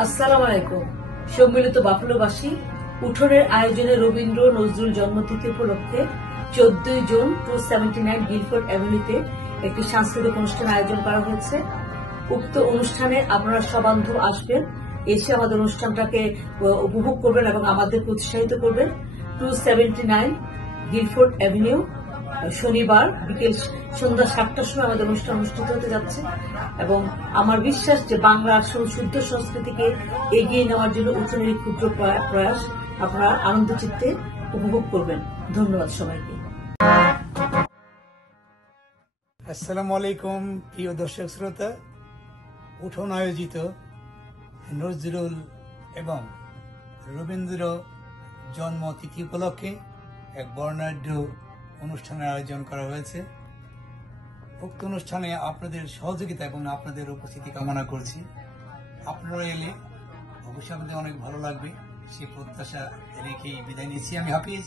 আসসালামু আলাইকুম। সম্মিলিত বাফলোবাসী উঠোনের আয়োজনে রবীন্দ্র নজরুল জন্মতিথি উপলক্ষে 14 জুন 279 গিলফোর্ড অ্যাভিনিউতে একটি সাংস্কৃতিক অনুষ্ঠান আয়োজন করা হয়েছে। উক্ত অনুষ্ঠানে আপনারা সবান্ধব আসবেন, এসে আমাদের অনুষ্ঠানটাকে উপভোগ করবেন এবং আমাদেরকে উৎসাহিত করবেন। 279 গিলফোর্ড অ্যাভিনিউ, শনিবার বিকেল সন্ধ্যা 7টার সময় আমাদের অনুষ্ঠান অনুষ্ঠিত হতে যাচ্ছে এবং আমার বিশ্বাস যে বাংলার শুদ্ধ সংস্কৃতিকে এগিয়ে নেওয়ার জন্য উঠোনের ক্ষুদ্র প্রয়াস আপনারা আনন্দ চিত্তে উপভোগ করবেন। ধন্যবাদ সবাইকে। আসসালামু আলাইকুম প্রিয় দর্শক শ্রোতা, উঠোন আয়োজিত নজরুল এবং রবীন্দ্র জন্মতিথি উপলক্ষে এক বর্ণাঢ্য অনুষ্ঠানের আয়োজন করা হয়েছে। উক্ত অনুষ্ঠানে আপনাদের সহযোগিতা এবং আপনাদের উপস্থিতি কামনা করছি। আপনারা এলে অবশ্যই আমাদের অনেক ভালো লাগবে, সেই প্রত্যাশা রেখেই বিদায় নিচ্ছি। আমি হাফিজ,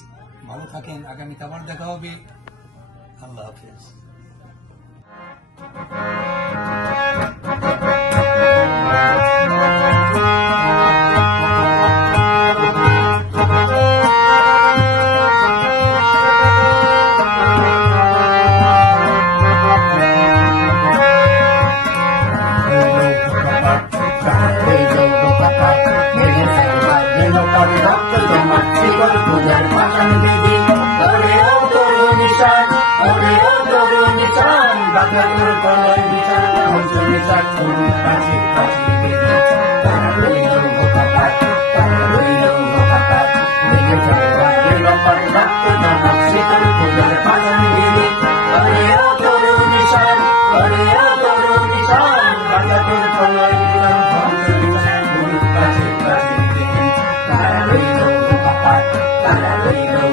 ভালো থাকেন, আগামীতে আবার দেখা হবে। আল্লাহ হাফিজ। Para